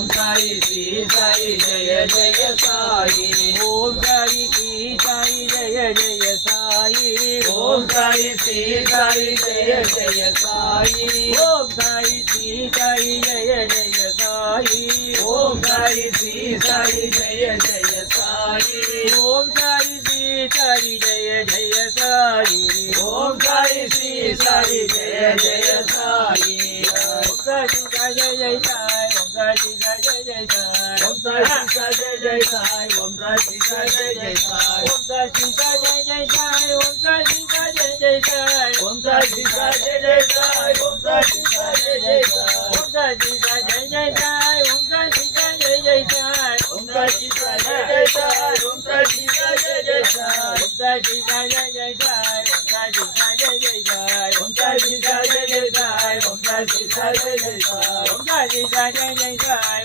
Om Sai Shri Sai Jaya Jaya Sai Om Sai Shri Sai Jaya Jaya Sai Om Sai Shri Sai Jaya Jaya Sai Om Sai Shri Sai Jaya Jaya Sai Om Sai Shri Sai Jaya Jaya Sai Om Sai Shri Sai Jaya Jaya Sai Om Sai Shri Sai Jaya Jaya Sai Om Sai Sai Jaya Jaya Sai Om Sai Sai Jaya Jaya Sai Om Sai Sai Jaya Jaya Sai Om Sai Sai Jaya Jaya Sai Om Sai Sai Jaya Jaya Sai Om Sai Sai Jaya Jaya Sai Om Sai Sai Jaya Jaya Sai Om Sai Sai Jaya Jaya Sai Om Sai Sai Jaya Jaya Sai Om Sai Sai Jaya Jaya Sai Om Sai Sai Jaya Jaya Sai Om Sai Sai Jaya Jaya Sai Om Sai Sai Jaya Jaya Sai Om Sai Sai Jaya Jaya Sai Om Sai Sai Jaya Jaya Sai Om Sai Sai Jaya Jaya Sai Om Sai Sai Jaya Jaya Sai